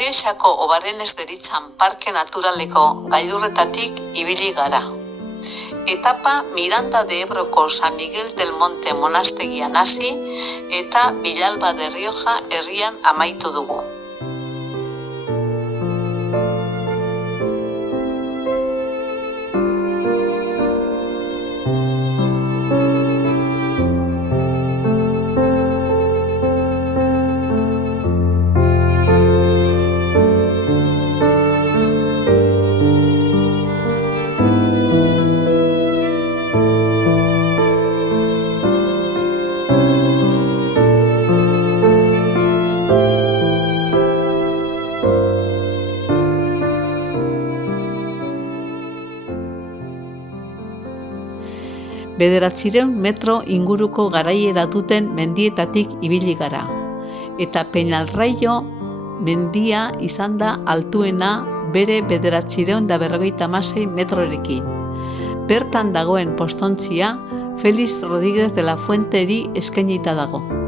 Errioxako Obarenez deritzan parke naturaleko gailurretatik ibili gara. Etapa Miranda de Ebroko San Miguel del Monte monastegian hasi eta Villalba de Rioja herrian amaitu dugu. Bederatzireun metro inguruko garaiera duten mendietatik ibili gara. Eta Peñalraio mendia izan da altuena bere 956 metrorekin. Bertan dagoen postontzia Felix Rodríguez de la Fuenteri eskainita dago.